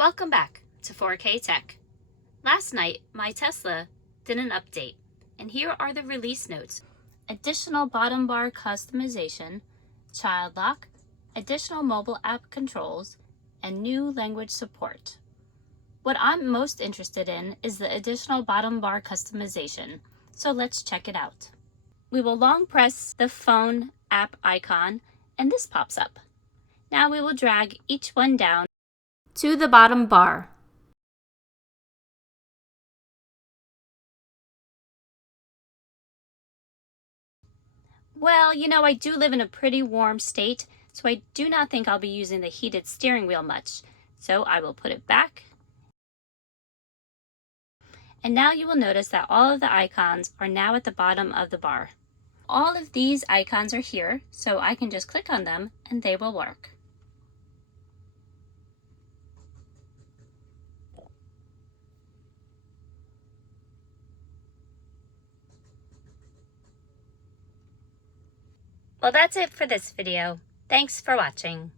Welcome back to 4K Tech. Last night, my Tesla did an update, and here are the release notes. Additional bottom bar customization, child lock, additional mobile app controls, and new language support. What I'm most interested in is the additional bottom bar customization, so let's check it out. We will long press the phone app icon, and this pops up. Now we will drag each one down to the bottom bar. Well, I do live in a pretty warm state, so I do not think I'll be using the heated steering wheel much. So I will put it back. And now you will notice that all of the icons are now at the bottom of the bar. All of these icons are here, so I can just click on them and they will work. Well, that's it for this video. Thanks for watching.